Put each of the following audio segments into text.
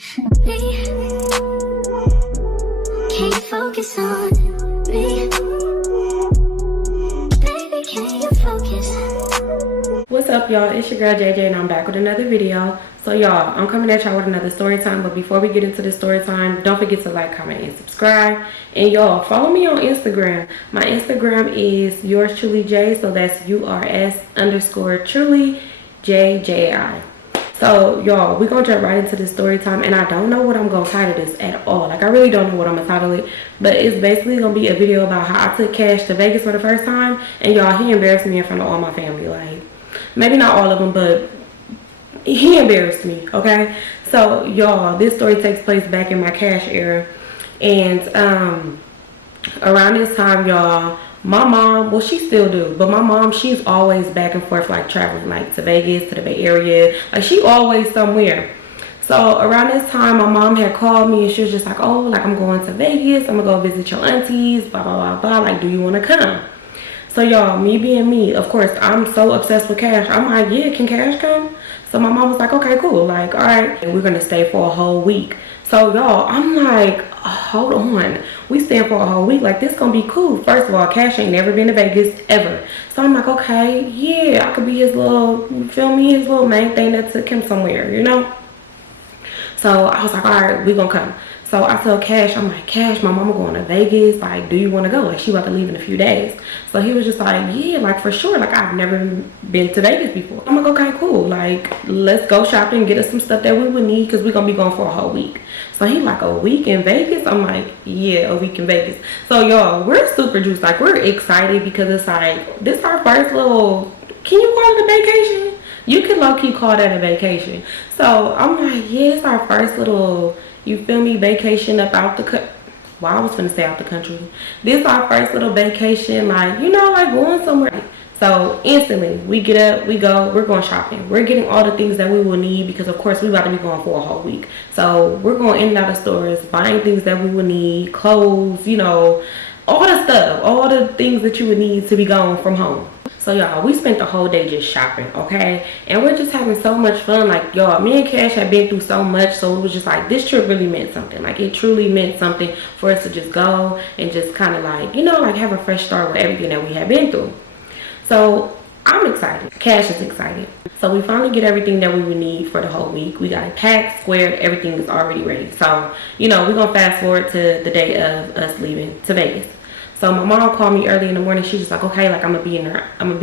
Me, can you focus on me? Baby, can you focus? What's up, y'all? It's your girl JJ and I'm back with another video. So y'all, I'm coming at y'all with another story time, but before we get into the story time, don't forget to like, comment, and subscribe. And y'all, follow me on Instagram. My Instagram is yours truly J, so that's URS_truly JJI. So y'all, we're gonna jump right into this story time, and I don't know what I'm gonna title this at all. Like, I really don't know what I'm gonna title it, but it's basically gonna be a video about how I took Cash to Vegas for the first time. And y'all, he embarrassed me in front of all my family. Like, maybe not all of them, but he embarrassed me. Okay, so y'all, this story takes place back in my Cash era, and around this time, y'all, my mom, well, she still do, but my mom, she's always back and forth, like traveling like to Vegas, to the Bay Area, like she always somewhere. So around this time, my mom had called me and she was just like, oh, like, I'm going to Vegas, I'm gonna go visit your aunties, blah blah blah blah, like, do you want to come? So y'all, me being me, of course, I'm so obsessed with Cash. I'm like, yeah, can Cash come? So my mom was like, okay, cool, like, all right, and we're gonna stay for a whole week. So y'all, I'm like, hold on, we staying for a whole week, like, this gonna be cool. First of all, Cash ain't never been to Vegas ever. So I'm like, okay, yeah, I could be his little, you feel me, his little main thing that took him somewhere, you know? So I was like, all right, we gonna come. So I told Cash, I'm like, Cash, my mama going to Vegas, like, do you want to go? Like, she about to leave in a few days. So he was just like, yeah, like, for sure, like, I've never been to Vegas before. I'm like, okay, cool, like, let's go shopping, get us some stuff that we would need, because we're gonna be going for a whole week. So he like, a week in Vegas? I'm like, yeah, a week in Vegas. So y'all, we're super juiced, like, we're excited, because it's like, this our first little, can you call it a vacation? You could low-key call that a vacation. So I'm like, yeah, it's our first little, you feel me, vacation up out the country. Well, I was gonna say out the country. This is our first little vacation, like, you know, like going somewhere. So instantly, we get up, we go, we're going shopping. We're getting all the things that we will need, because of course we about to be going for a whole week. So we're going in and out of stores, buying things that we will need, clothes, you know, all the stuff, all the things that you would need to be gone from home. So y'all, we spent the whole day just shopping, okay? And we're just having so much fun. Like, y'all, me and Cash have been through so much, so it was just like, this trip really meant something. Like, it truly meant something for us to just go and just kind of like, you know, like, have a fresh start with everything that we have been through. So I'm excited. Cash is excited. So we finally get everything that we would need for the whole week. We got it packed, squared, everything is already ready. So, you know, we're gonna fast forward to the day of us leaving to Vegas. So my mom called me early in the morning. She's just like, okay, like, I'm gonna be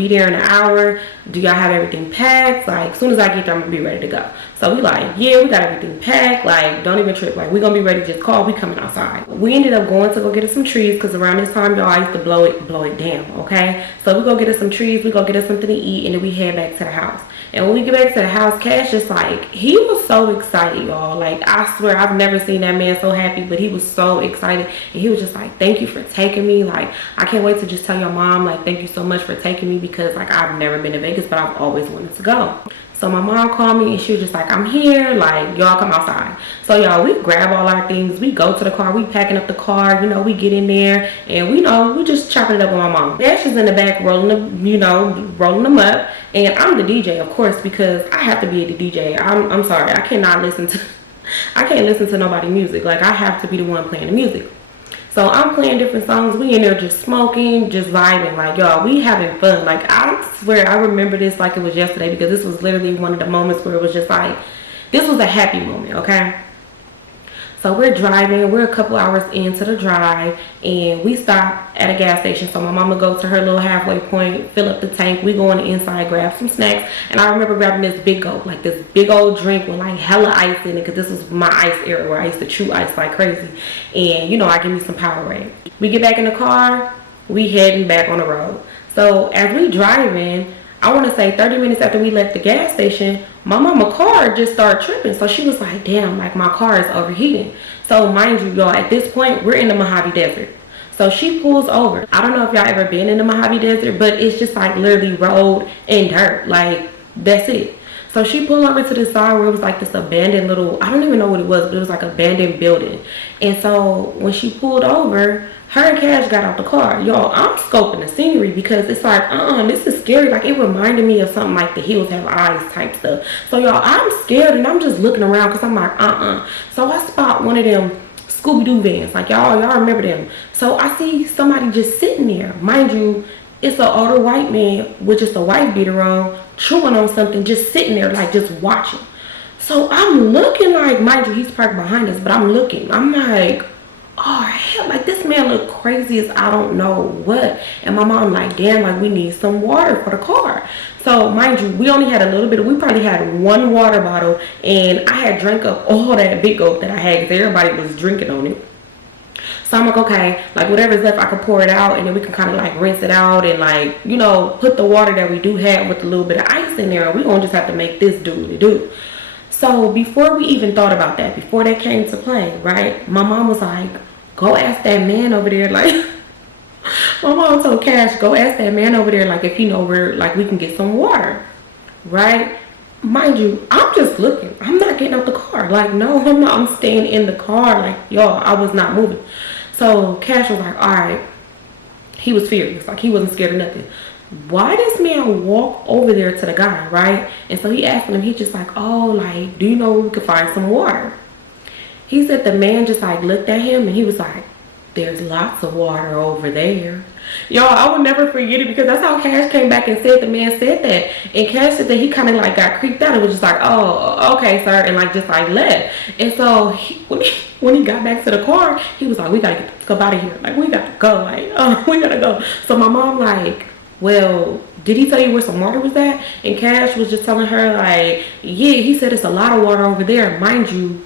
there in an hour. Do y'all have everything packed? Like, as soon as I get there, I'm gonna be ready to go. So we like, yeah, we got everything packed. Like, don't even trip. Like, we gonna be ready to just call. We coming outside. We ended up going to go get us some trees, because around this time, y'all, I used to blow it down, okay? So we go get us some trees. We go get us something to eat, and then we head back to the house. And when we get back to the house, Cash just like, he was so excited, y'all. Like, I swear, I've never seen that man so happy, but he was so excited. And he was just like, thank you for taking me. Like, I can't wait to just tell your mom, like, thank you so much for taking me, because, like, I've never been to Vegas, but I've always wanted to go. So my mom called me and she was just like, I'm here, like, y'all come outside. So y'all, we grab all our things, we go to the car, we packing up the car, you know, we get in there, and we just chopping it up with my mom. Dash is in the back rolling them up, and I'm the DJ, of course, because I have to be the DJ. I'm sorry, I can't listen to nobody's music. Like, I have to be the one playing the music. So I'm playing different songs. We in there just smoking, just vibing. Like, y'all, we having fun. Like, I swear I remember this like it was yesterday, because this was literally one of the moments where it was just like, this was a happy moment, okay? So we're driving. We're a couple hours into the drive, and we stop at a gas station. So my mama goes to her little halfway point, fill up the tank. We go on the inside, grab some snacks. And I remember grabbing this big old drink with like hella ice in it, because this was my ice era where I used to chew ice like crazy. And, you know, I give me some Powerade. We get back in the car. We heading back on the road. So as we driving, I want to say 30 minutes after we left the gas station, my mama's car just started tripping. So she was like, damn, like, my car is overheating. So mind you, y'all, at this point, we're in the Mojave Desert. So she pulls over. I don't know if y'all ever been in the Mojave Desert, but it's just like literally road and dirt. Like, that's it. So So she pulled over to the side where it was like this abandoned little, I don't even know what it was, but it was like abandoned building. And so when she pulled over, her and Cash got out the car. Y'all, I'm scoping the scenery because it's like, this is scary. Like, it reminded me of something like The Hills Have Eyes type stuff. So y'all, I'm scared and I'm just looking around because I'm like, So I spot one of them Scooby-Doo vans. Like, y'all remember them. So I see somebody just sitting there. Mind you, it's an older white man with just a white beater on, chewing on something, just sitting there, like, just watching. So I'm looking like, mind you, he's parked behind us, but I'm looking. I'm like, oh, hell, like, this man look crazy as I don't know what. And my mom like, damn, like, we need some water for the car. So, mind you, we only had a little bit. We probably had one water bottle, and I had drank up all that Big Oak that I had because everybody was drinking on it. So I'm like, okay, like, whatever's left, I can pour it out, and then we can kind of, like, rinse it out and, like, you know, put the water that we do have with a little bit of ice in there, and we're going to just have to make this do what it do. So before we even thought about that, before that came to play, right, my mom was like, go ask that man over there, like, my mom told Cash, go ask that man over there, like, if he know where, like, we can get some water, right? Mind you, I'm just looking. I'm not getting out the car. Like, no, I'm not. I'm staying in the car. Like, y'all, I was not moving. So Cash was like, all right. He was furious. Like, he wasn't scared of nothing. Why this man walk over there to the guy, right? And so he asked him, he just like, oh, like, do you know where we could find some water? He said the man just, like, looked at him and he was like, there's lots of water over there. Y'all, I will never forget it because that's how Cash came back and said the man said that. And Cash said that he kind of, like, got creeped out and was just like, oh, okay, sir, and, like, just, like, left. And so when he got back to the car, he was like, we gotta get this up out of here. Like, we gotta go. Like, we gotta go. So my mom, like, well, did he tell you where some water was at? And Cash was just telling her, like, yeah, he said it's a lot of water over there. Mind you,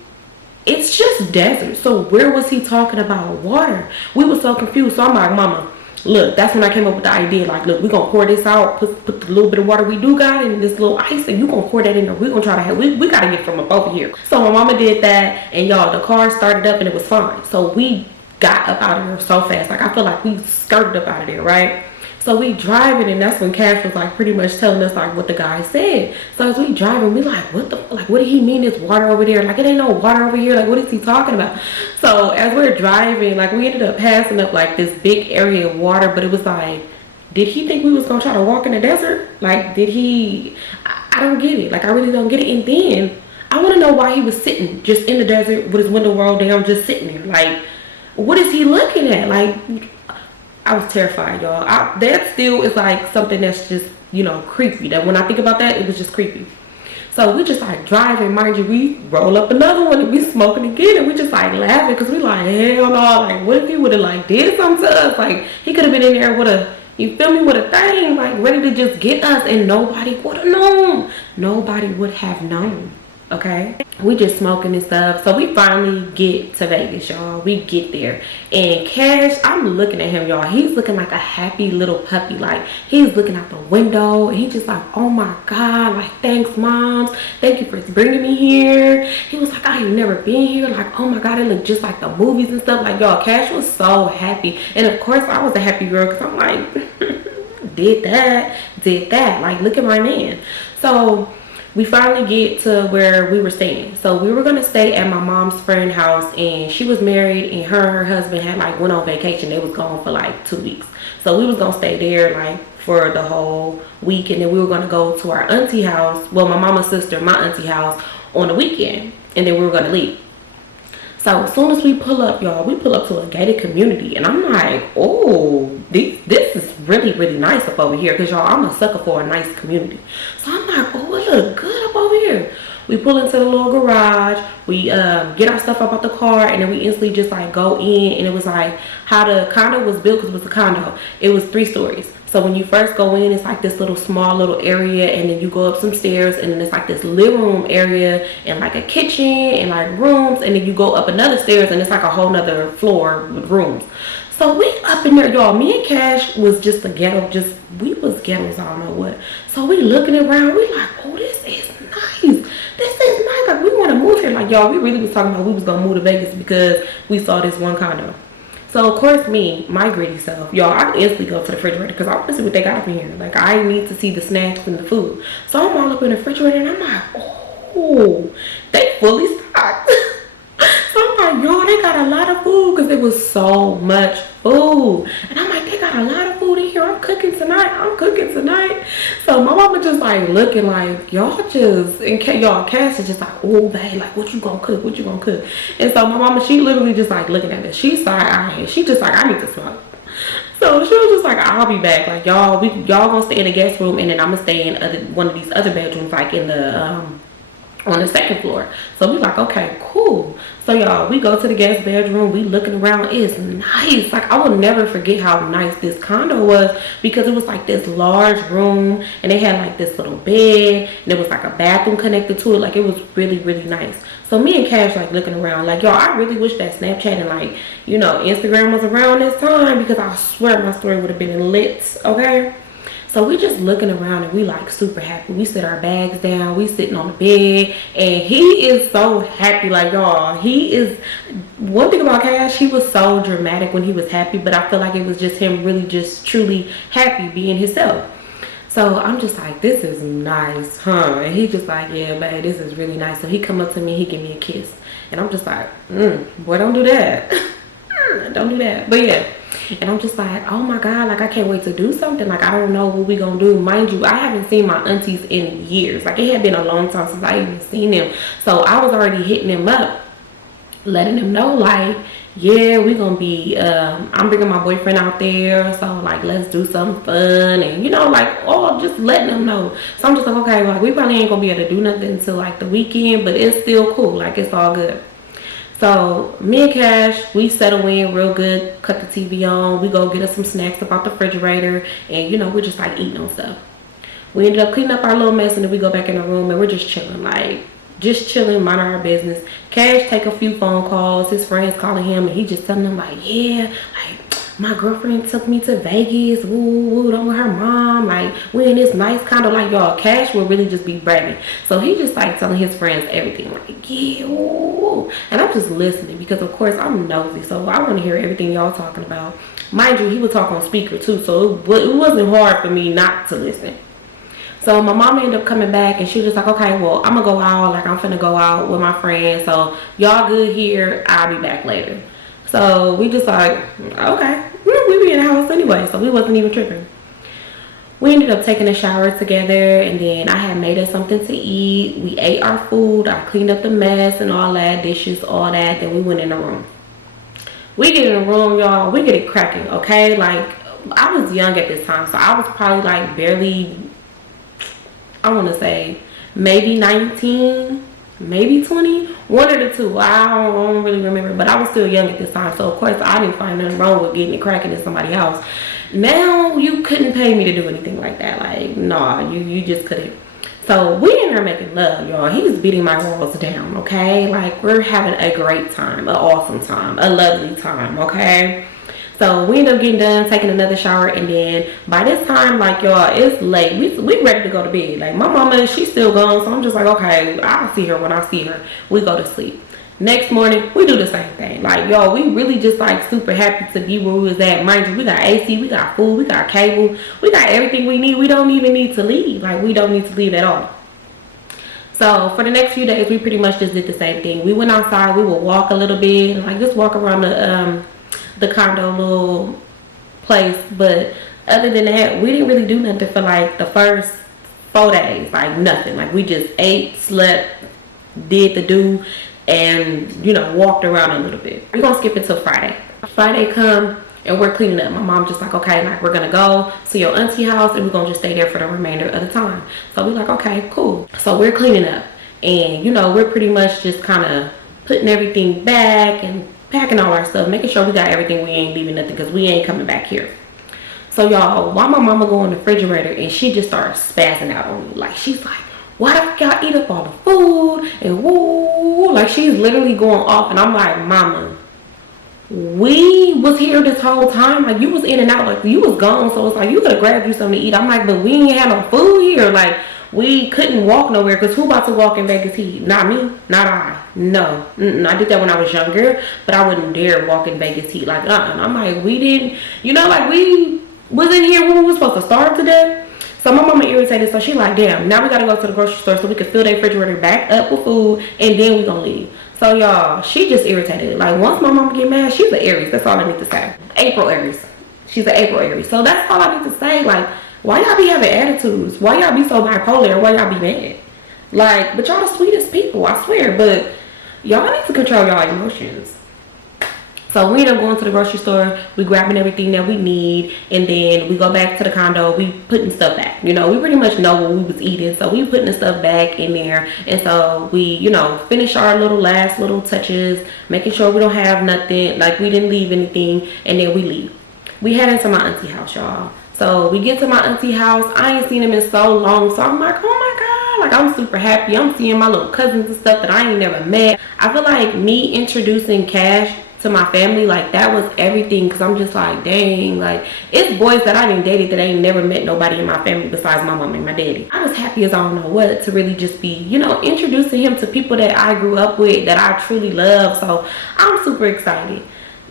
it's just desert. So where was he talking about water? We were so confused. So I'm like, mama, look, that's when I came up with the idea. Like, look, we're going to pour this out, put the little bit of water we do got in this little ice, and you going to pour that in there. We're going to try to have, we got to get from up over here. So my mama did that, and y'all, the car started up, and it was fine. So we got up out of there so fast. Like, I feel like we skirted up out of there, right? So we driving, and that's when Cash was like pretty much telling us like what the guy said. So as we driving, we like, what the, like, what did he mean there's water over there? Like, it ain't no water over here. Like, what is he talking about? So as we're driving, like, we ended up passing up like this big area of water, but it was like, did he think we was gonna try to walk in the desert? Like, did he? I don't get it. Like, I really don't get it. And then I want to know why he was sitting just in the desert with his window rolled down, just sitting there. Like, what is he looking at? Like, I was terrified, y'all. That still is like something that's just, you know, creepy. That when I think about that, it was just creepy. So we just like driving, mind you, we roll up another one and we smoking again, and we just like laughing because we like, hell no, like, what if he would have like did something to us? Like, he could have been in there with a, you feel me, with a thing, like ready to just get us, and nobody would have known. Nobody would have known. Okay, we just smoking and stuff. So we finally get to Vegas, y'all. We get there, and Cash, I'm looking at him, y'all. He's looking like a happy little puppy. Like, he's looking out the window, and he's just like, oh my God, like, thanks, moms, thank you for bringing me here. He was like, I ain't never been here. Like, oh my God, it looked just like the movies and stuff. Like, y'all, Cash was so happy, and of course I was a happy girl because I'm like, did that, like, look at my man. So we finally get to where we were staying. So we were gonna stay at my mom's friend's house, and she was married, and her husband had like went on vacation. They was gone for like 2 weeks. So we was gonna stay there like for the whole week, and then we were gonna go to our auntie house, well, my mama's sister, my auntie house, on the weekend, and then we were gonna leave. So as soon as we pull up, y'all, we pull up to a gated community, and I'm like, oh, this is really, really nice up over here, because y'all, I'm a sucker for a nice community. So I'm like, oh, it look good up over here. We pull into the little garage, we get our stuff up out the car, and then we instantly just like go in, and it was like how the condo was built, because it was a condo. It was 3 stories. So when you first go in, it's like this little small little area, and then you go up some stairs, and then it's like this living room area and like a kitchen and like rooms, and then you go up another stairs, and it's like a whole nother floor with rooms. So we up in there, y'all. Me and Cash was just the ghetto, we was ghettos, I don't know what. So we looking around, we like, oh, this is nice. This is nice. Like, we want to move here. Like, y'all, we really was talking about we was gonna move to Vegas because we saw this one condo. So of course my greedy self, y'all, I instantly go to the refrigerator because I want to see what they got up in here. Like I need to see the snacks and the food. So I'm all up in the refrigerator and I'm like, oh, they fully stocked. So I'm like, y'all, they got a lot of food because it was so much food. And I'm like, they got a lot of food in here. I'm cooking tonight. So my mama just like looking like, y'all just, and y'all, Cass is just like, oh, babe, like, what you gonna cook? And so my mama, she literally just like looking at us. She's side-eyeing. She just like, I need to smoke. So she was just like, I'll be back. Like, y'all gonna stay in the guest room and then I'm gonna stay in one of these other bedrooms, like in the, on the second floor. So we like, okay, cool. So y'all, we go to the guest bedroom, we looking around. It's nice. Like I will never forget how nice this condo was because it was like this large room and they had like this little bed and there was like a bathroom connected to it. Like it was really, really nice. So me and Cash like looking around like, y'all, I really wish that Snapchat and like, you know, Instagram was around this time because I swear my story would have been lit, okay? So we just looking around and we like super happy. We set our bags down, we sitting on the bed, and he is so happy. Like y'all, he is, one thing about Cash, he was so dramatic when he was happy, but I feel like it was just him really just truly happy being himself. So I'm just like, this is nice, huh? And he just like, yeah, babe, this is really nice. So he come up to me, he give me a kiss. And I'm just like, boy, don't do that. Don't do that. But yeah. And I'm just like, oh my God, like I can't wait to do something. Like I don't know what we gonna do. Mind you, I haven't seen my aunties in years. Like it had been a long time since I even seen them. So I was already hitting them up, letting them know like, yeah, we gonna be, I'm bringing my boyfriend out there. So like, let's do something fun. And you know, like, oh, just letting them know. So I'm just like, okay, like we probably ain't gonna be able to do nothing until like the weekend, but it's still cool. Like it's all good. So me and Cash, we settle in real good, cut the TV on, we go get us some snacks about the refrigerator, and you know, we're just like eating on stuff. We ended up cleaning up our little mess and then we go back in the room and we're just chilling, like just chilling, minding our business. Cash take a few phone calls, his friends calling him and he just telling them like, yeah, like my girlfriend took me to Vegas, woo, I'm with her mom, like we in this nice condo. Like y'all, Cash will really just be bragging. So he just like telling his friends everything, like yeah, woo. And I'm just listening because of course I'm nosy, so I want to hear everything y'all talking about. Mind you, he would talk on speaker too, so it wasn't hard for me not to listen. So my mom ended up coming back and she was just like, okay, well, I'm gonna go out, like I'm finna go out with my friends, so y'all good here, I'll be back later. So we just like, okay, we be in the house anyway, so we wasn't even tripping. We ended up taking a shower together and then I had made us something to eat. We ate our food, I cleaned up the mess and all that, dishes, all that, then we went in the room. We get in the room, y'all, we get it cracking, okay? Like, I was young at this time, so I was probably like barely, I want to say maybe 19, maybe 20, one of the two. I don't really remember, but I was still young at this time, so of course I didn't find nothing wrong with getting it cracking in somebody's house. Now you couldn't pay me to do anything like that. Like, nah, you just couldn't. So we in there making love, y'all. He was beating my walls down, okay? Like, we're having a great time, an awesome time, a lovely time, okay? So we end up getting done, taking another shower, and then by this time, like y'all, it's late. We ready to go to bed. Like my mama, she's still gone, so I'm just like, okay, I'll see her when I see her. We go to sleep. Next morning, we do the same thing. Like y'all, we really just like super happy to be where we was at. Mind you, we got AC, we got food, we got cable, we got everything we need. We don't even need to leave. Like we don't need to leave at all. So for the next few days, we pretty much just did the same thing. We went outside, we would walk a little bit, like just walk around the condo little place, but other than that we didn't really do nothing for like the first 4 days. Like nothing. Like we just ate, slept, did the do, and you know, walked around a little bit. We're gonna skip until Friday come and we're cleaning up. My mom just like, okay, like we're gonna go to your auntie house and we're gonna just stay there for the remainder of the time. So we're like, okay, cool. So we're cleaning up and you know, we're pretty much just kind of putting everything back and packing all our stuff, making sure we got everything, we ain't leaving nothing because we ain't coming back here. So y'all, while my mama go in the refrigerator and she just started spazzing out on me, like she's like, why the fuck y'all eat up all the food and woo, like she's literally going off. And I'm like, mama, we was here this whole time, like you was in and out, like you was gone, so it's like you could have grabbed you something to eat. I'm like, but we ain't had no food here, like We couldn't walk nowhere because who about to walk in Vegas heat? Not me, not I. No, I did that when I was younger, but I wouldn't dare walk in Vegas heat. Like, I'm like, we didn't, like we was in here when we was supposed to starve to death. So my mama irritated, so she like, damn, now we gotta go to the grocery store so we can fill that refrigerator back up with food, and then we gonna leave. So y'all, she just irritated. Like, once my mama get mad, she's an Aries. That's all I need to say. April Aries. She's an April Aries. So that's all I need to say. Like, why y'all be having attitudes? Why y'all be so bipolar? Why y'all be mad? Like, but y'all the sweetest people, I swear. But y'all need to control y'all emotions. So we end up going to the grocery store, we grabbing everything that we need, and then we go back to the condo, we putting stuff back. We pretty much know what we was eating, so we putting the stuff back in there. And so we, finish our last little touches, making sure we don't have nothing, like we didn't leave anything, and then we leave. We head into my auntie house, y'all. So we get to my auntie house, I ain't seen him in so long, so I'm like, oh my God, like I'm super happy. I'm seeing my little cousins and stuff that I ain't never met. I feel like me introducing Cash to my family, like that was everything, because I'm just like, dang, like it's boys that I didn't dated that ain't never met nobody in my family besides my mom and my daddy. I was happy as I don't know what to really just be, introducing him to people that I grew up with, that I truly love. So I'm super excited.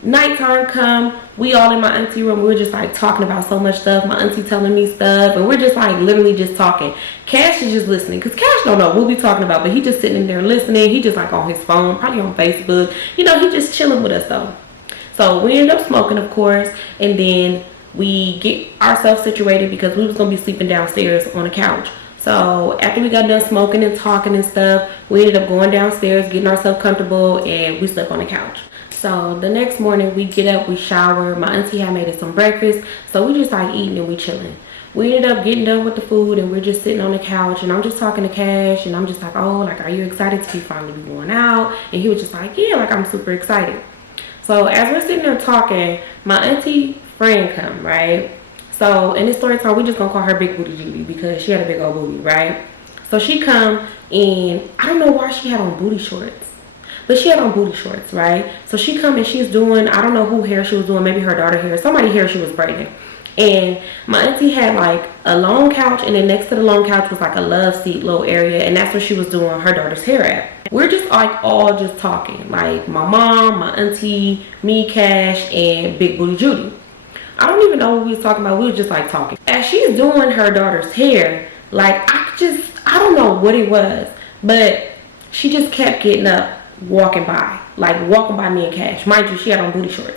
Nighttime come, we all in my auntie room, we were just like talking about so much stuff. My auntie telling me stuff, and we're just like literally just talking. Cash is just listening, because Cash don't know what we talking about, but he just sitting in there listening. He just like on his phone, probably on Facebook. He just chilling with us though. So we end up smoking, of course, and then we get ourselves situated because we was gonna be sleeping downstairs on the couch. So after we got done smoking and talking and stuff, we ended up going downstairs, getting ourselves comfortable, and we slept on the couch. So the next morning we get up, we shower. My auntie had made us some breakfast, so we just like eating and we chilling. We ended up getting done with the food, and we're just sitting on the couch, and I'm just talking to Cash, and I'm just like, oh, like, are you excited to finally be going out? And he was just like, yeah, like I'm super excited. So as we're sitting there talking, my auntie friend come, right? So in this story time, we just gonna call her Big Booty Judy because she had a big old booty, right? So she come, and I don't know why she had on booty shorts. But she had on booty shorts, right? So she come and she's doing, I don't know who hair she was doing, maybe her daughter hair, somebody hair she was braiding. And my auntie had like a long couch, and then next to the long couch was like a love seat little area, and that's where she was doing her daughter's hair at. We're just like all just talking, like my mom, my auntie, me, Cash, and Big Booty Judy. I don't even know what we was talking about. We was just like talking. As she's doing her daughter's hair, like I don't know what it was, but she just kept getting up, walking by me and Cash. Mind you, she had on booty shorts.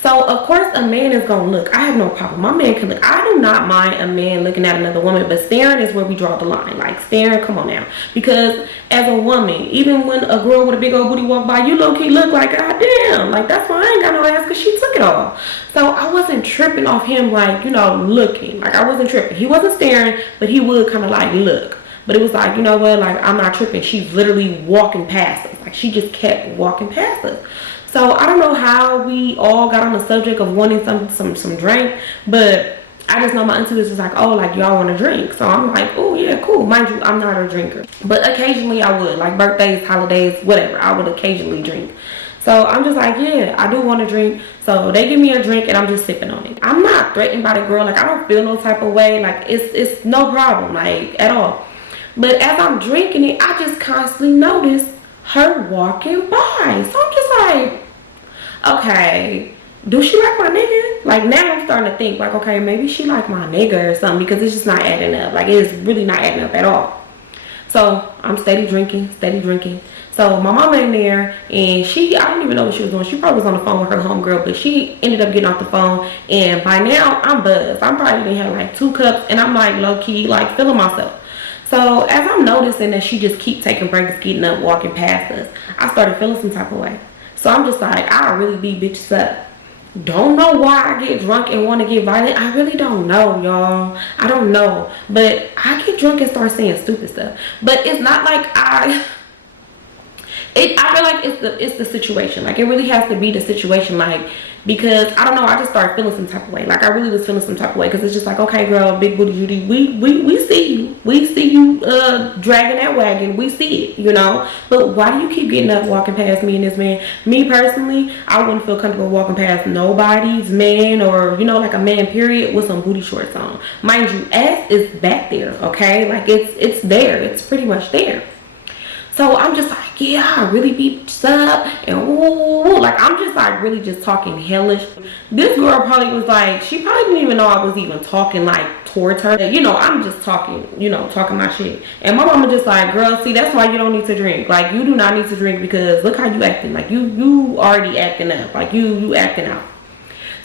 So of course a man is gonna look. I have no problem. My man can look. I do not mind a man looking at another woman, but staring is where we draw the line. Like staring, come on now. Because as a woman, even when a girl with a big old booty walk by, you low-key look like, God damn, like that's why I ain't got no ass, because she took it all. So I wasn't tripping off him, like, looking. Like I wasn't tripping. He wasn't staring, but he would kind of like look. But it was like, you know what, like I'm not tripping. She's literally walking past us. Like she just kept walking past us. So I don't know how we all got on the subject of wanting some drink, but I just know my auntie was just like, oh, like y'all want a drink. So I'm like, oh yeah, cool. Mind you, I'm not a drinker, but occasionally I would, like birthdays, holidays, whatever, I would occasionally drink. So I'm just like, yeah, I do want a drink. So they give me a drink and I'm just sipping on it. I'm not threatened by the girl. Like I don't feel no type of way. Like it's no problem, like at all. But as I'm drinking it, I just constantly notice her walking by. So I'm just like, okay, do she like my nigga? Like now I'm starting to think like, okay, maybe she like my nigga or something, because it's just not adding up. Like it is really not adding up at all. So I'm steady drinking. So my mama in there, and I don't even know what she was doing. She probably was on the phone with her homegirl, but she ended up getting off the phone, and by now I'm buzzed. I'm probably done had like 2 cups, and I'm like low key like feeling myself. So as I'm noticing that she just keep taking breaks, getting up, walking past us, I started feeling some type of way. So I'm just like, I really beat bitches up. Don't know why I get drunk and want to get violent. I really don't know, y'all. I don't know. But I get drunk and start saying stupid stuff. But it's not like I feel like it's the situation. Like, it really has to be the situation. Like, because I don't know, I just started feeling some type of way. Like, I really was feeling some type of way, because it's just like, okay, girl, big booty Judy, we see you dragging that wagon, we see it, you know. But why do you keep getting up walking past me and this man? Me personally, I wouldn't feel comfortable walking past nobody's man, or, you know, like a man period, with some booty shorts on. Mind you, ass is back there, okay? Like, it's there, it's pretty much there. So I'm just like, yeah, I really beat up, and ooh, like, I'm just like really just talking hellish. This girl probably was like, she probably didn't even know I was even talking like towards her. You know, I'm just talking, you know, talking my shit. And my mama just like, girl, see, that's why you don't need to drink. Like, you do not need to drink, because look how you acting. Like, you already acting up. Like, you acting out.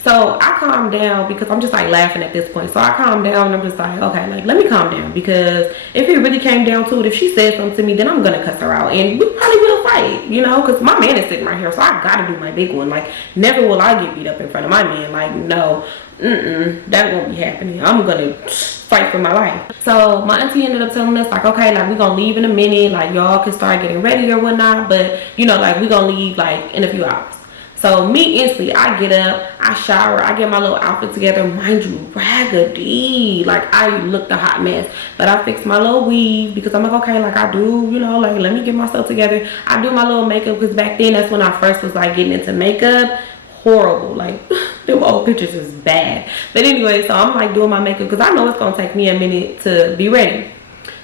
So I calmed down, because I'm just like laughing at this point. So I calmed down, and I'm just like, okay, like, let me calm down, because if it really came down to it, if she said something to me, then I'm gonna cuss her out, and we probably will fight, you know, because my man is sitting right here, so I gotta do my big one. Like, never will I get beat up in front of my man. Like, no, that won't be happening. I'm gonna fight for my life. So my auntie ended up telling us, like, okay, like, we're gonna leave in a minute, like, y'all can start getting ready or whatnot, but, you know, like, we're gonna leave like in a few hours. So me, instantly, I get up, I shower, I get my little outfit together. Mind you, raggedy. Like, I looked a hot mess. But I fixed my little weave, because I'm like, okay, like, I do, you know, like, let me get myself together. I do my little makeup, because back then, that's when I first was, like, getting into makeup. Horrible. Like, them old pictures is bad. But anyway, so I'm, like, doing my makeup, because I know it's going to take me a minute to be ready.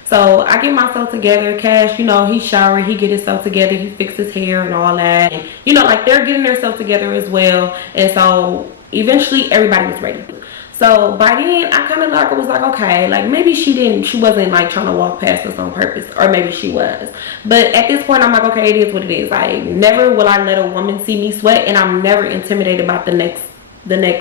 So I get myself together. Cash, you know, he showered, he get himself together, he fixed his hair and all that. And, you know, like, they're getting themselves together as well. And so eventually everybody was ready. So by then I kind of like, was like, okay, like, maybe she wasn't like trying to walk past us on purpose, or maybe she was. But at this point I'm like, okay, it is what it is. Like, never will I let a woman see me sweat, and I'm never intimidated about the next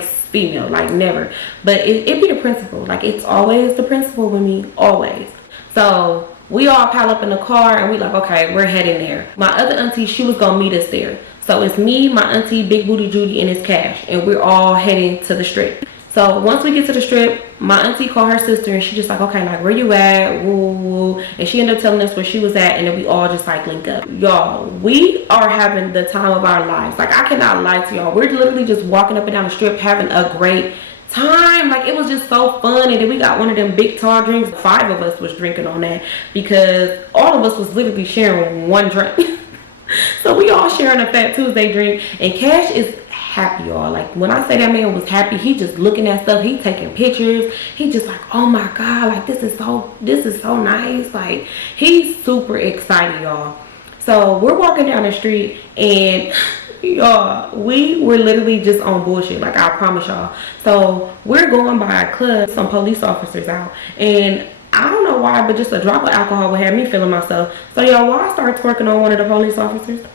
female, like, never. But it be the principle. Like, it's always the principle with me, always. So we all pile up in the car, and we like, okay, we're heading there. My other auntie, she was gonna meet us there. So it's me, my auntie, Big Booty Judy, and it's Cash, and we're all heading to the strip. So once we get to the strip, my auntie called her sister, and she just like, okay, like, where you at? Woo, woo. And she ended up telling us where she was at, and then we all just like link up. Y'all, we are having the time of our lives. Like, I cannot lie to y'all. We're literally just walking up and down the strip, having a great time. Like, it was just so fun. And then we got one of them big tall drinks. 5 of us was drinking on that, because all of us was literally sharing one drink. So we all sharing a Fat Tuesday drink, and Cash is happy, y'all. Like, when I say that man was happy, he just looking at stuff, he taking pictures, he just like, oh my god, like, this is so nice. Like, he's super excited, y'all. So we're walking down the street, and y'all, we were literally just on bullshit, like, I promise y'all. So we're going by a club, some police officers out, and I don't know why, but just a drop of alcohol would have me feeling myself. So y'all, while I started twerking on one of the police officers,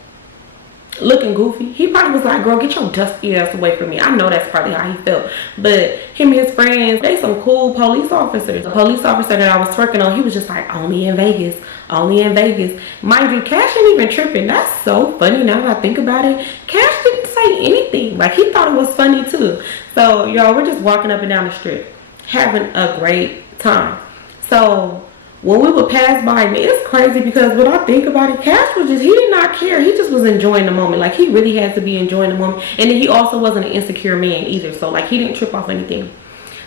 looking goofy, he probably was like, girl, get your dusty ass away from me. I know that's probably how he felt. But him and his friends, they some cool police officers. The police officer that I was twerking on, he was just like, only in Vegas, only in Vegas. Mind you, Cash ain't even tripping. That's so funny now that I think about it. Cash didn't say anything. Like, he thought it was funny too. So y'all, we're just walking up and down the strip, having a great time. So when we would pass by, man, it's crazy, because when I think about it, Cash was just, he did not care. He just was enjoying the moment. Like, he really had to be enjoying the moment. And then he also wasn't an insecure man either. So, like, he didn't trip off anything.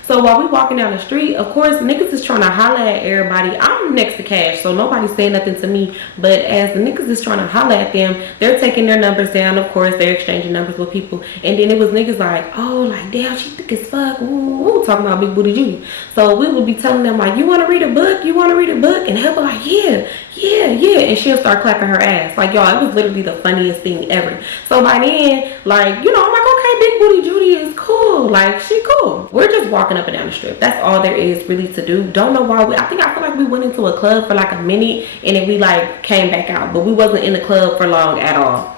So while we walking down the street, of course, niggas is trying to holler at everybody. I'm next to Cash, so nobody's saying nothing to me. But as the niggas is trying to holler at them, they're taking their numbers down. Of course, they're exchanging numbers with people. And then it was niggas like, oh, like, damn, she thick as fuck. Ooh, talking about Big Booty Judy. So we would be telling them, like, you want to read a book? You want to read a book? And they'll be like, yeah. And she'll start clapping her ass. Like, y'all, it was literally the funniest thing ever. So by then, like, you know, I'm like, okay, Big Booty Judy is cool. Like, she cool. We're just walking up and down the strip. That's all there is really to do. Don't know why I feel like we went into a club for like a minute, and then we like came back out, but we wasn't in the club for long at all.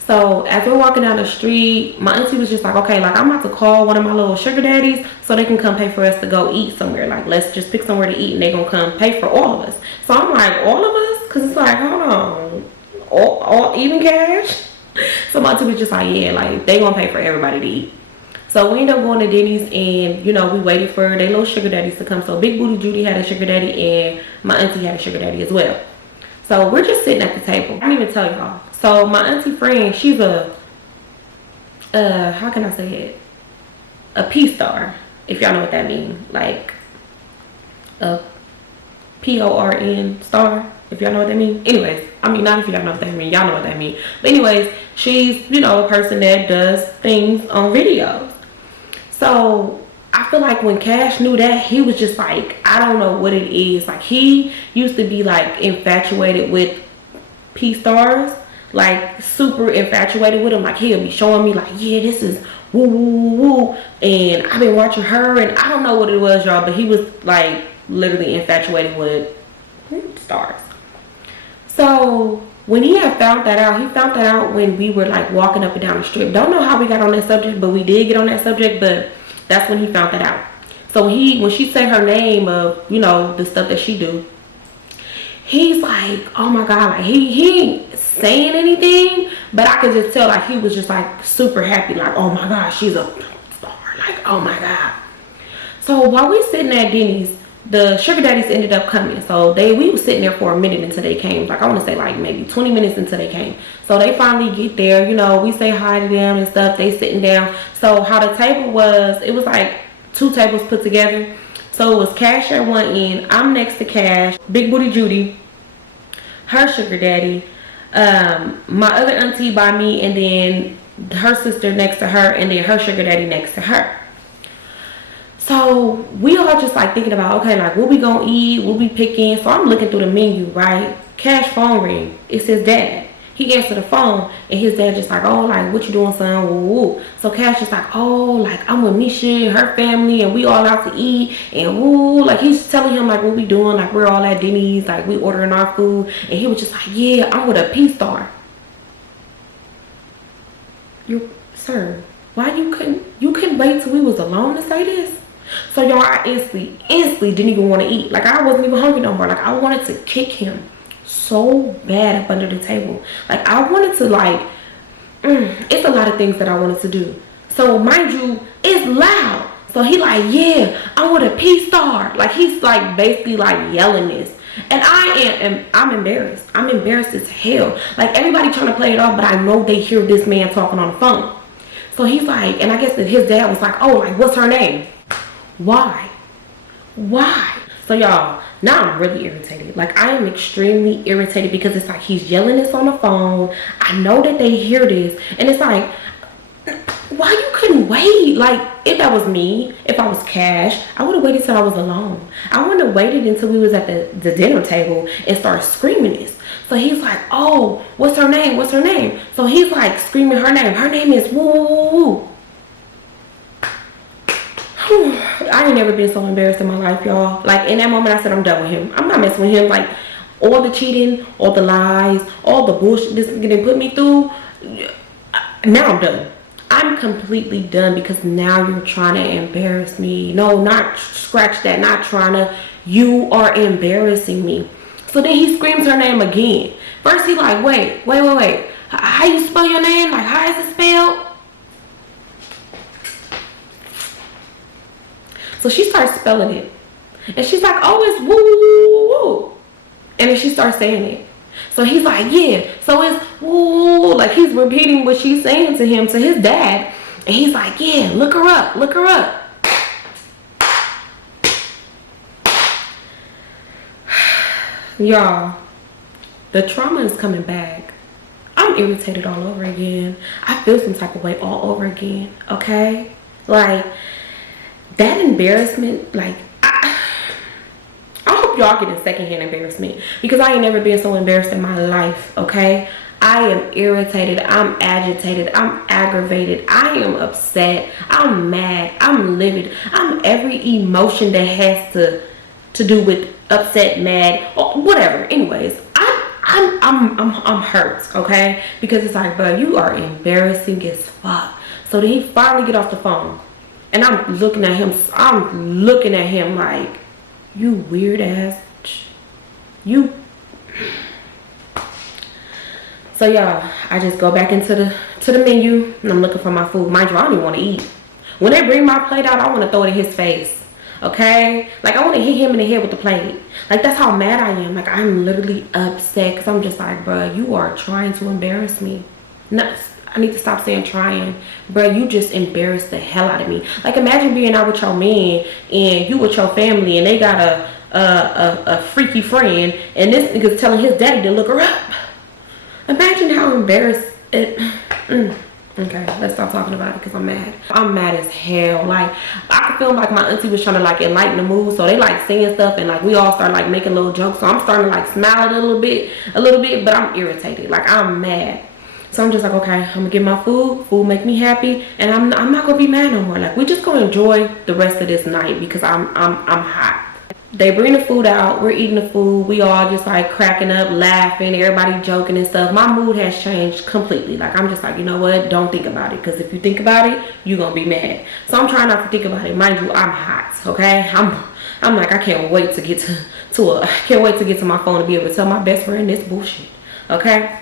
So as we're walking down the street, my auntie was just like, okay, like, I'm about to call one of my little sugar daddies so they can come pay for us to go eat somewhere. Like, let's just pick somewhere to eat, and they gonna come pay for all of us. So I'm like, all of us? Because it's like, hold on, all even Cash? So my auntie was just like, yeah, like, they gonna pay for everybody to eat. So we ended up going to Denny's, and, you know, we waited for their little sugar daddies to come. So Big Booty Judy had a sugar daddy, and my auntie had a sugar daddy as well. So we're just sitting at the table. I didn't even tell y'all. So my auntie friend, she's a how can I say it? A P star, if y'all know what that means. Like a PORN star, if y'all know what that means. Anyways, I mean, not if y'all know what that means, y'all know what that means. But anyways, she's, you know, a person that does things on videos. So I feel like when Cash knew that, he was just like, I don't know what it is. Like, he used to be like infatuated with P stars, like super infatuated with him. Like, he'll be showing me like, yeah, this is woo woo woo, and I've been watching her, and I don't know what it was, y'all, but he was like literally infatuated with stars. So when he had found that out, he found that out when we were like walking up and down the strip. Don't know how we got on that subject, but we did get on that subject. But that's when he found that out. So when she said her name of, you know, the stuff that she do, he's like, oh my God, like he ain't saying anything, but I could just tell like he was just like super happy, like, oh my God, she's a star, like, oh my God. So while we sitting at Denny's, the sugar daddies ended up coming. So we was sitting there for a minute until they came. Like, I want to say like maybe 20 minutes until they came. So they finally get there, you know, we say hi to them and stuff. They sitting down. So how the table was, it was like 2 tables put together. So it was Cash at one end, I'm next to Cash, Big Booty Judy, her sugar daddy, my other auntie by me, and then her sister next to her, and then her sugar daddy next to her. So we all just like thinking about, okay, like what we gonna eat, what we picking. So I'm looking through the menu, right? Cash phone ring. It's his dad. He answered the phone, and his dad just like, oh, like, what you doing, son? Woo, woo. So Cash just like, oh, like, I'm with Misha and her family, and we all out to eat, and woo. Like, he's telling him, like, what we doing, like, we're all at Denny's, like, we ordering our food. And he was just like, yeah, I'm with a P star. Sir, why you couldn't wait till we was alone to say this? So y'all, I instantly didn't even want to eat. Like, I wasn't even hungry no more. Like, I wanted to kick him so bad up under the table. Like, I wanted to, like, it's a lot of things that I wanted to do. So mind you, it's loud. So he like, yeah, I want a P star. Like, he's like basically like yelling this. And I'm embarrassed. I'm embarrassed as hell. Like, everybody trying to play it off, but I know they hear this man talking on the phone. So he's like, and I guess that his dad was like, oh, like, what's her name? Why? So y'all, now I'm really irritated. Like, I am extremely irritated because it's like he's yelling this on the phone. I know that they hear this, and it's like, why you couldn't wait? Like, if that was me, if I was Cash, I would have waited till I was alone. I wouldn't have waited until we was at the dinner table and started screaming this. So he's like, oh, what's her name? What's her name? So he's like screaming her name. Her name is woo woo woo. I ain't never been so embarrassed in my life, y'all. Like, in that moment, I said, I'm done with him. I'm not messing with him. Like, all the cheating, all the lies, all the bullshit this nigga put me through, now I'm done. I'm completely done because now you're trying to embarrass me. No, not scratch that. Not trying to. You are embarrassing me. So then he screams her name again. First, he like, wait. How you spell your name? Like, how is it spelled? So she starts spelling it. And she's like, oh, it's woo, woo, woo, woo. And then she starts saying it. So he's like, yeah. So it's woo. Like, he's repeating what she's saying to him, to his dad. And he's like, yeah, look her up. Look her up. Y'all, the trauma is coming back. I'm irritated all over again. I feel some type of way all over again. Okay? Like, that embarrassment, like, I hope y'all getting secondhand embarrassment because I ain't never been so embarrassed in my life, okay? I am irritated, I'm agitated, I'm aggravated, I am upset, I'm mad, I'm livid, I'm every emotion that has to do with upset, mad, or whatever. Anyways, I'm hurt, okay? Because it's like, bro, you are embarrassing as fuck. So then he finally get off the phone. And I'm looking at him like, you weird ass. You. So y'all, I just go back into the menu and I'm looking for my food. Mind you, I don't even want to eat. When they bring my plate out, I want to throw it in his face. Okay? Like, I want to hit him in the head with the plate. Like, that's how mad I am. Like, I'm literally upset because I'm just like, bruh, you are trying to embarrass me. I need to stop saying trying. Bruh, you just embarrassed the hell out of me. Like, imagine being out with your man and you with your family and they got a freaky friend and this nigga's telling his daddy to look her up. Imagine how embarrassed it... Okay, let's stop talking about it because I'm mad. I'm mad as hell. Like, I could feel like my auntie was trying to like enlighten the mood, so they like saying stuff and like we all start like making little jokes. So I'm starting to like smile a little bit, but I'm irritated. Like, I'm mad. So I'm just like, okay, I'm gonna get my food. Food make me happy, and I'm not gonna be mad no more. Like, we're just gonna enjoy the rest of this night because I'm hot. They bring the food out, we're eating the food, we all just like cracking up, laughing, everybody joking and stuff. My mood has changed completely. Like, I'm just like, you know what, don't think about it, because if you think about it, you're gonna be mad. So I'm trying not to think about it. Mind you, I'm hot, okay? I'm like, I can't wait to get I can't wait to get to my phone to be able to tell my best friend this bullshit, okay?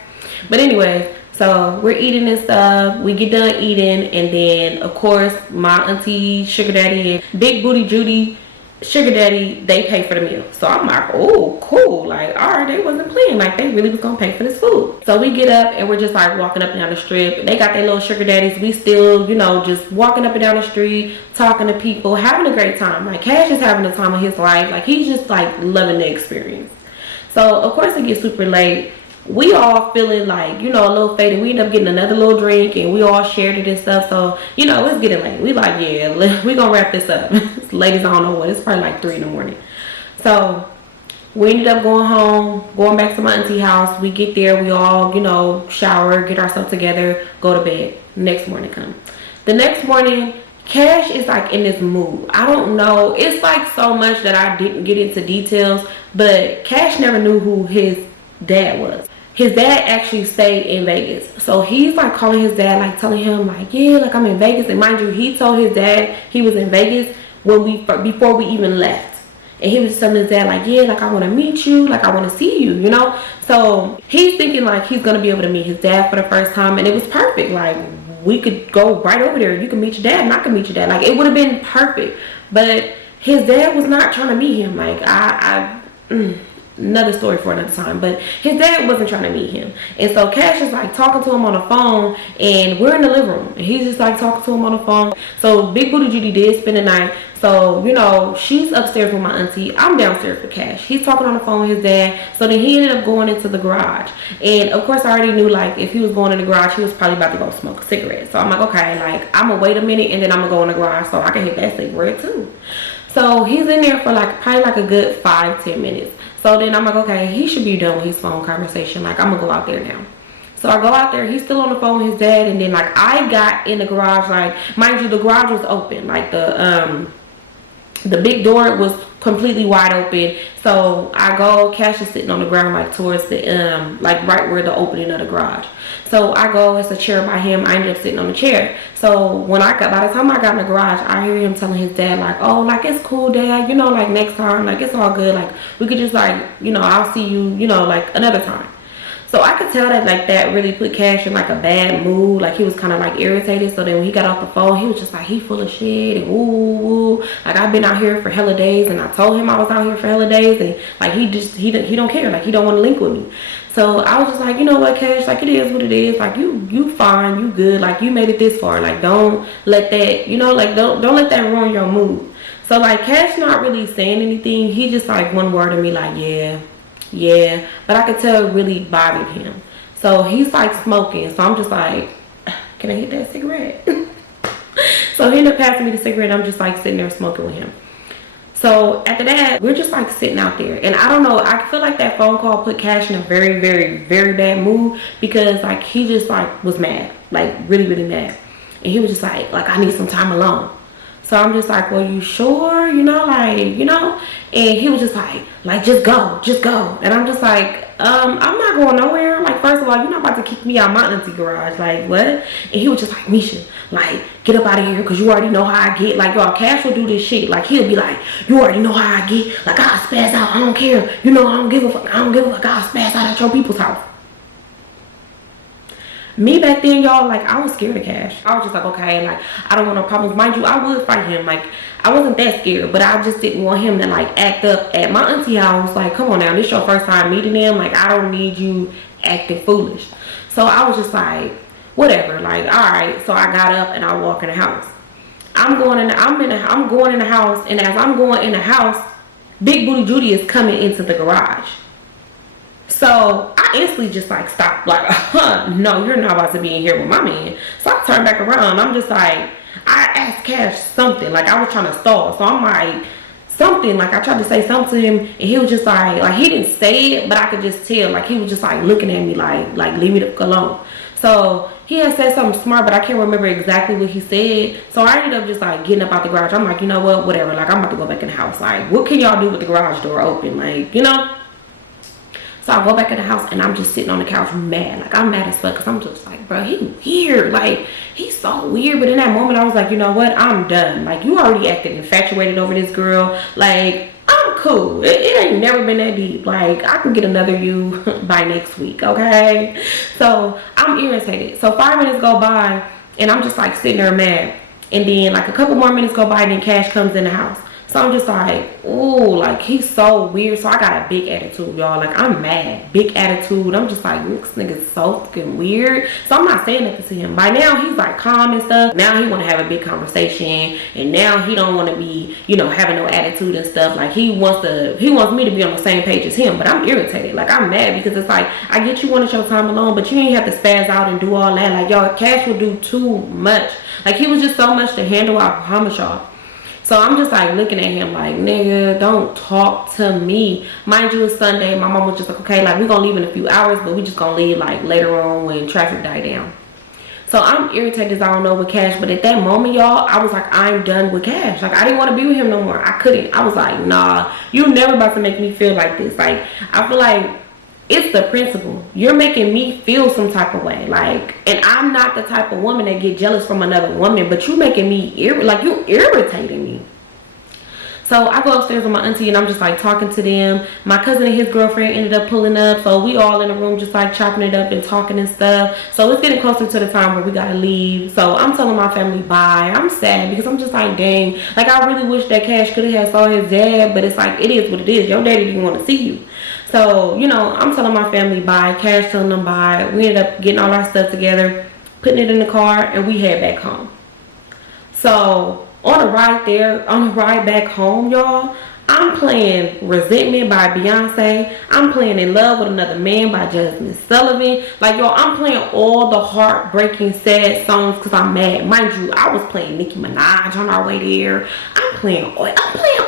But anyway, so we're eating and stuff, we get done eating, and then of course my auntie, sugar daddy, and big booty Judy, sugar daddy, they pay for the meal. So I'm like, oh, cool. Like, all right, they wasn't playing. Like, they really was gonna pay for this food. So we get up and we're just like walking up and down the strip. And they got their little sugar daddies. We still, you know, just walking up and down the street, talking to people, having a great time. Like, Cash is having the time of his life. Like, he's just like loving the experience. So of course it gets super late. We all feeling like, you know, a little faded. We end up getting another little drink and we all shared it and stuff. So, you know, it's getting late. We like, yeah, we gonna wrap this up. Ladies, I don't know what. It's probably like 3 in the morning. So we ended up going home, going back to my auntie house. We get there, we all, you know, shower, get ourselves together, go to bed. Next morning come. The next morning, Cash is like in this mood. I don't know. It's like so much that I didn't get into details, but Cash never knew who his dad was. His dad actually stayed in Vegas. So he's like calling his dad, like telling him like, yeah, like I'm in Vegas. And mind you, he told his dad he was in Vegas before we even left. And he was just telling his dad like, yeah, like I want to meet you, like I want to see you, you know. So he's thinking like he's going to be able to meet his dad for the first time. And it was perfect. Like, we could go right over there. You can meet your dad and I can meet your dad. Like, it would have been perfect. But his dad was not trying to meet him. Like, another story for another time, but his dad wasn't trying to meet him. And so Cash is like talking to him on the phone, and we're in the living room and he's just like talking to him on the phone. So big booty Judy did spend the night. So, you know, she's upstairs with my auntie, I'm downstairs with Cash. He's talking on the phone with his dad. So then he ended up going into the garage, and of course I already knew like if he was going in the garage he was probably about to go smoke a cigarette. So I'm like, okay, like I'm gonna wait a minute and then I'm gonna go in the garage so I can hit that cigarette too. So he's in there for like probably like a good 5-10 minutes. So then I'm like, okay, he should be done with his phone conversation. Like, I'm gonna go out there now. So I go out there, he's still on the phone with his dad, and then like I got in the garage, like, mind you, the garage was open. Like the big door was completely wide open. So I go, Cash is sitting on the ground like towards the like right where the opening of the garage. So I go, it's a chair by him. I ended up sitting on the chair. So by the time I got in the garage, I hear him telling his dad like, oh, like it's cool, dad, you know, like next time, like it's all good, like we could just like, you know, I'll see you, you know, like another time. So I could tell that like that really put Cash in like a bad mood. Like he was kind of like irritated. So then when he got off the phone, he was just like, he full of shit and woo. Like, I've been out here for hella days, and I told him I was out here for hella days, and like he don't care. Like, he don't want to link with me. So I was just like, you know what, Cash, like it is what it is. Like you fine, you good. Like you made it this far. Like don't let that, you know, like don't let that ruin your mood. So like Cash not really saying anything. He just like one word to me like, yeah, but I could tell it really bothered him. So he's like smoking. So I'm just like, can I hit that cigarette? So he ended up passing me the cigarette. I'm just like sitting there smoking with him. So after that, we're just like sitting out there, and I don't know, I feel like that phone call put Cash in a very, very, very bad mood, because like he just like was mad, like really, really mad, and he was just like I need some time alone. So I'm just like, well, you sure? You know, like, you know? And he was just like, just go. And I'm just like, I'm not going nowhere. Like, first of all, you're not about to kick me out my auntie garage. Like, what? And he was just like, Misha, like, get up out of here, because you already know how I get. Like, y'all, Cash will do this shit. Like, he'll be like, you already know how I get. Like, I'll spaz out. I don't care. You know, I don't give a fuck. I'll spaz out at your people's house. Me back then, y'all, like, I was scared of Cash. I was just like, okay, like, I don't want no problems. Mind you, I would fight him. Like, I wasn't that scared, but I just didn't want him to, like, act up at my auntie house. Like, come on now, this your first time meeting him. Like, I don't need you acting foolish. So I was just like, whatever. Like, all right. So I got up and I walk in the house. I'm going in the house, and as I'm going in the house, Big Booty Judy is coming into the garage. So I instantly just like stopped, like, no, you're not about to be in here with my man. So I turned back around. I'm just like, I asked Cash something, like I was trying to stall. So I'm like, something, like I tried to say something to him, and he was just like he didn't say it, but I could just tell, like he was just like looking at me like leave me the fuck alone. So he had said something smart, but I can't remember exactly what he said. So I ended up just like getting up out the garage. I'm like, you know what, whatever, like I'm about to go back in the house. Like, what can y'all do with the garage door open? Like, you know. So I go back in the house and I'm just sitting on the couch mad. Like, I'm mad as fuck because I'm just like, bro, he weird. Like, he's so weird. But in that moment, I was like, you know what? I'm done. Like, you already acted infatuated over this girl. Like, I'm cool. It ain't never been that deep. Like, I can get another you by next week, okay? So I'm irritated. So 5 minutes go by and I'm just like sitting there mad. And then like a couple more minutes go by and then Cash comes in the house. So I'm just like, ooh, like he's so weird. So I got a big attitude, y'all. Like, I'm mad. Big attitude. I'm just like, this nigga's so fucking weird. So I'm not saying nothing to him. By now, he's like calm and stuff. Now he want to have a big conversation. And now he don't want to be, you know, having no attitude and stuff. Like, he wants me to be on the same page as him. But I'm irritated. Like, I'm mad because it's like, I get you wanted your time alone, but you ain't have to spaz out and do all that. Like, y'all, Cash will do too much. Like, he was just so much to handle. I promise y'all. So I'm just like looking at him like, nigga, don't talk to me. Mind you, it's Sunday. My mom was just like, okay, like we're gonna leave in a few hours, but we just gonna leave like later on when traffic die down. So I'm irritated as I don't know with Cash, but at that moment, y'all, I was like, I'm done with Cash. Like, I didn't want to be with him no more. I couldn't. I was like, nah, you're never about to make me feel like this. Like, I feel like it's the principle. You're making me feel some type of way. Like, and I'm not the type of woman that get jealous from another woman, but you making me, like, you irritating me. So I go upstairs with my auntie and I'm just like talking to them. My cousin and his girlfriend ended up pulling up. So we all in the room just like chopping it up and talking and stuff. So it's getting closer to the time where we gotta leave. So I'm telling my family bye. I'm sad because I'm just like, dang. Like, I really wish that Cash could have saw his dad, but it's like, it is what it is. Your daddy didn't want to see you. So, you know, I'm telling my family bye. Cash telling them bye. We ended up getting all our stuff together, putting it in the car, and we head back home. So on the ride back home, y'all, I'm playing Resentment by Beyonce. I'm playing In Love with Another Man by Jasmine Sullivan. Like, y'all, I'm playing all the heartbreaking, sad songs because I'm mad. Mind you, I was playing Nicki Minaj on our way there. I'm playing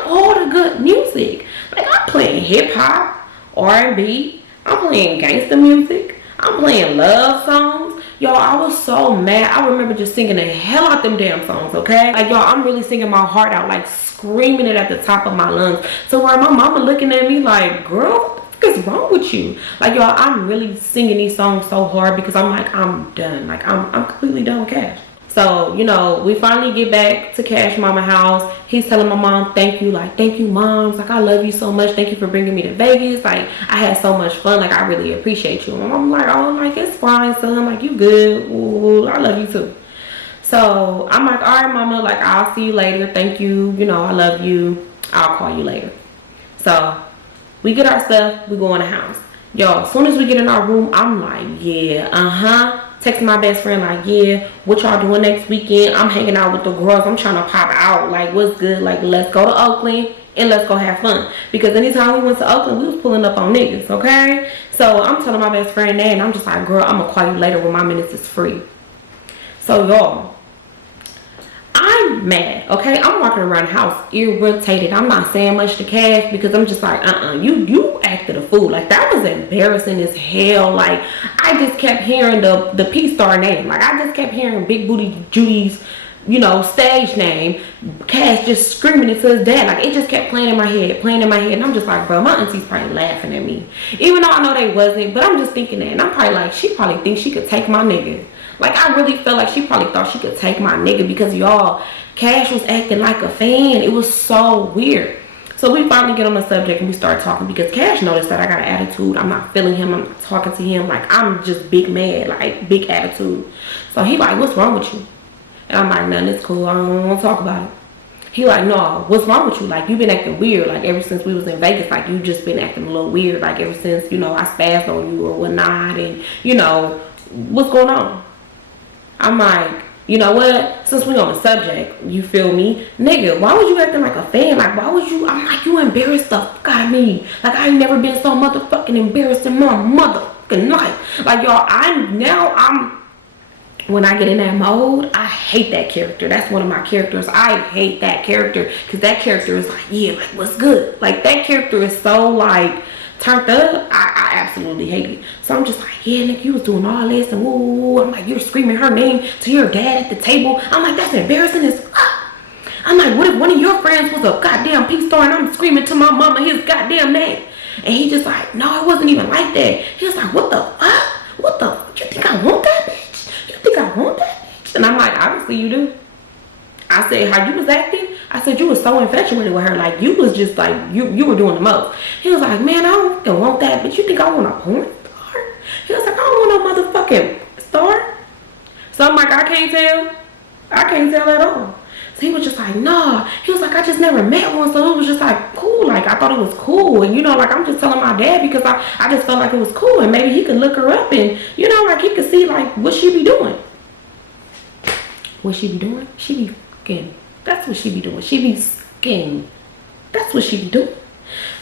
all the good music. Like, I'm playing hip hop, R&B. I'm playing gangster music. I'm playing love songs. Y'all, I was so mad. I remember just singing the hell out them damn songs, okay? Like, y'all, I'm really singing my heart out, like screaming it at the top of my lungs. So where my mama looking at me like, girl, what the fuck is wrong with you? Like, y'all, I'm really singing these songs so hard because I'm like, I'm done. Like, I'm completely done with Cash. So, you know, we finally get back to Cash mama house. He's telling my mom, thank you. Like, thank you, moms. Like, I love you so much. Thank you for bringing me to Vegas. Like, I had so much fun. Like, I really appreciate you. And my mom like, oh, like, it's fine, son. Like, you good. Ooh, I love you too. So I'm like, all right, mama. Like, I'll see you later. Thank you. You know, I love you. I'll call you later. So we get our stuff. We go in the house. Yo, as soon as we get in our room, I'm like, yeah, Text my best friend like, yeah, what y'all doing next weekend? I'm hanging out with the girls. I'm trying to pop out. Like, what's good? Like, let's go to Oakland and let's go have fun. Because anytime we went to Oakland, we was pulling up on niggas, okay? So I'm telling my best friend that, and I'm just like, girl, I'm gonna call you later when my minutes is free. So y'all, I'm mad, okay? I'm walking around the house irritated. I'm not saying much to Cash because I'm just like, you acted a fool. Like, that was embarrassing as hell. Like, I just kept hearing the P-Star name. Like, I just kept hearing Big Booty Judy's, you know, stage name. Cash just screaming it to his dad. Like, it just kept playing in my head. And I'm just like, bro, my auntie's probably laughing at me. Even though I know they wasn't, but I'm just thinking that. And I'm probably like, she probably thinks she could take my nigga. Like, I really felt like she probably thought she could take my nigga because, y'all, Cash was acting like a fan. It was so weird. So we finally get on the subject and we start talking because Cash noticed that I got an attitude. I'm not feeling him. I'm not talking to him. Like, I'm just big mad, like big attitude. So he like, what's wrong with you? And I'm like, nothing, it's cool. I don't want to talk about it. He like, no, what's wrong with you? Like, you been acting weird. Like, ever since we was in Vegas, like, you just been acting a little weird. Like, ever since, you know, I spazzed on you or whatnot. And, you know, what's going on? I'm like, you know what? Since we on the subject, you feel me? Nigga, why was you acting like a fan? Like, why was you? I'm like, you embarrassed the fuck out of me. Like, I ain't never been so motherfucking embarrassed in my motherfucking life. Like, y'all, when I get in that mode, I hate that character. That's one of my characters. I hate that character because that character is like, yeah, like, what's good? Like, that character is so, like, turned up. I absolutely hate it. So I'm just like, yeah, Nick, you was doing all this and woo. I'm like, you're screaming her name to your dad at the table. I'm like, that's embarrassing as fuck. I'm like, what if one of your friends was a goddamn peace star and I'm screaming to my mama his goddamn name? And he just like, no, it wasn't even like that. He was like, what the fuck? What the, you think I want that bitch? I want that bitch. And I'm like, obviously you do. I said, how you was acting, I said, you was so infatuated with her. Like, you was just like, you were doing the most. He was like, man, I don't want that bitch. You think I want a porn star? He was like, I don't want no motherfucking star. So I'm like, I can't tell at all. So he was just like, nah. He was like, I just never met one, so it was just like cool. Like, I thought it was cool. And, you know, like, I'm just telling my dad because I just felt like it was cool. And maybe he could look her up and, you know, like, he could see, like, what she be doing. What she be doing? She be fucking. That's what she be doing. She be fucking. That's what she be doing.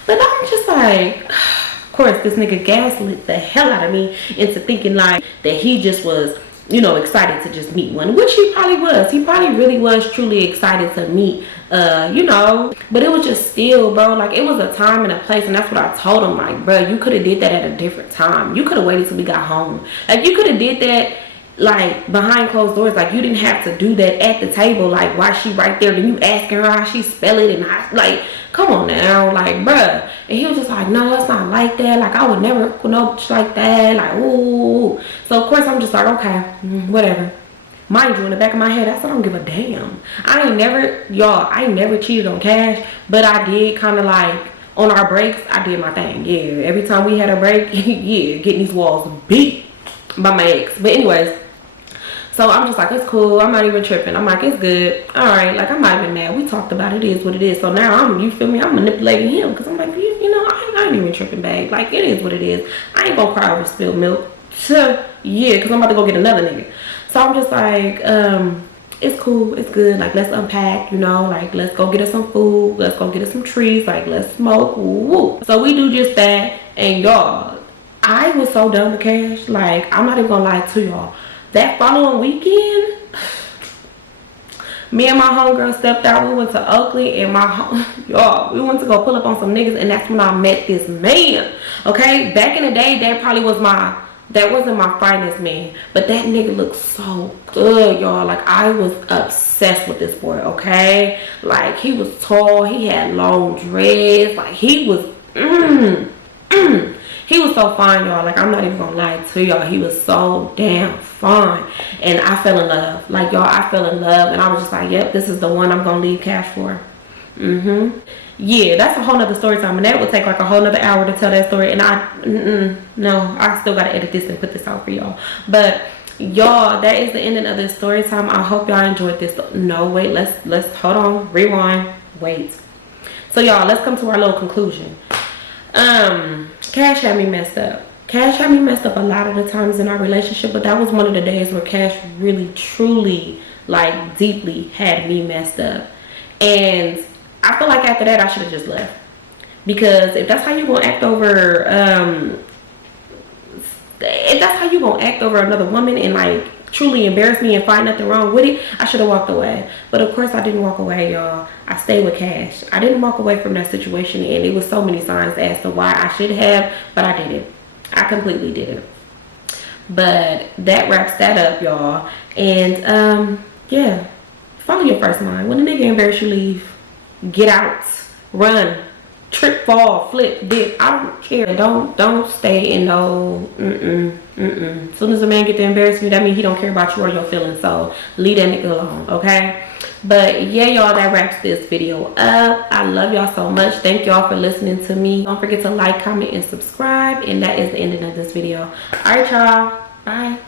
But I'm just like, of course, this nigga gaslit the hell out of me into thinking, like, that he just was, you know, excited to just meet one, which he probably was. He probably really was truly excited to meet, you know, but it was just still, bro, like, it was a time and a place, and that's what I told him, like, bro, you could have did that at a different time. You could have waited till we got home. Like, you could have did that, like, behind closed doors. Like, you didn't have to do that at the table. Like, why she right there, then you asking her how she spell it, and how, like, come on now, like, bruh. And he was just like, no, it's not like that. Like, I would never know like that. Like, ooh. So of course I'm just like, okay, whatever. Mind you, in the back of my head, I said, I don't give a damn. I ain't never cheated on Cash, but I did kind of like, on our breaks, I did my thing. Yeah, every time we had a break, yeah, getting these walls beat by my ex. But anyways, so I'm just like, it's cool. I'm not even tripping. I'm like, it's good. All right. Like, I'm not even mad. We talked about it. It is what it is. So now you feel me? I'm manipulating him because I'm like, you know, I ain't even tripping, babe. Like, it is what it is. I ain't gonna cry over spilled milk. Yeah, because I'm about to go get another nigga. So I'm just like, it's cool. It's good. Like, let's unpack, you know, like, let's go get us some food. Let's go get us some trees. Like, let's smoke. Woo. So we do just that. And y'all, I was so done with Cash. Like, I'm not even gonna lie to y'all. That following weekend, me and my homegirl stepped out. We went to Oakley and y'all, we went to go pull up on some niggas, and that's when I met this man. Okay, back in the day, that wasn't my finest man, but that nigga looked so good, y'all. Like, I was obsessed with this boy. Okay, like, he was tall, he had long dreads, like, he was he was so fine, y'all. Like, I'm not even gonna lie to y'all. He was so damn fine. And I fell in love. Like, y'all, I fell in love. And I was just like, yep, this is the one I'm gonna leave Cash for. Yeah, that's a whole nother story time. And that would take like a whole nother hour to tell that story. And no, I still gotta edit this and put this out for y'all. But y'all, that is the ending of this story time. I hope y'all enjoyed this. No, wait, let's hold on, rewind, wait. So y'all, let's come to our little conclusion. Cash had me messed up. Cash had me messed up a lot of the times in our relationship, but that was one of the days where Cash really, truly, like, deeply had me messed up. And I feel like after that, I should have just left. Because if that's how you gonna act over, another woman and, like, truly embarrass me and find nothing wrong with it, I should have walked away. But of course I didn't walk away, y'all. I stayed with Cash. I didn't walk away from that situation, and it was so many signs as to why I should have, but I didn't. I completely didn't. But that wraps that up, y'all. And yeah, follow your first mind. When a nigga embarrass you, leave. Get out, run, trip, fall, flip, dip. I don't care. Don't stay in no As soon as a man get to embarrass you, that means he don't care about you or your feelings. So leave that nigga alone, okay? But yeah, y'all, that wraps this video up. I love y'all so much. Thank y'all for listening to me. Don't forget to like, comment, and subscribe. And that is the ending of this video. All right, y'all. Bye.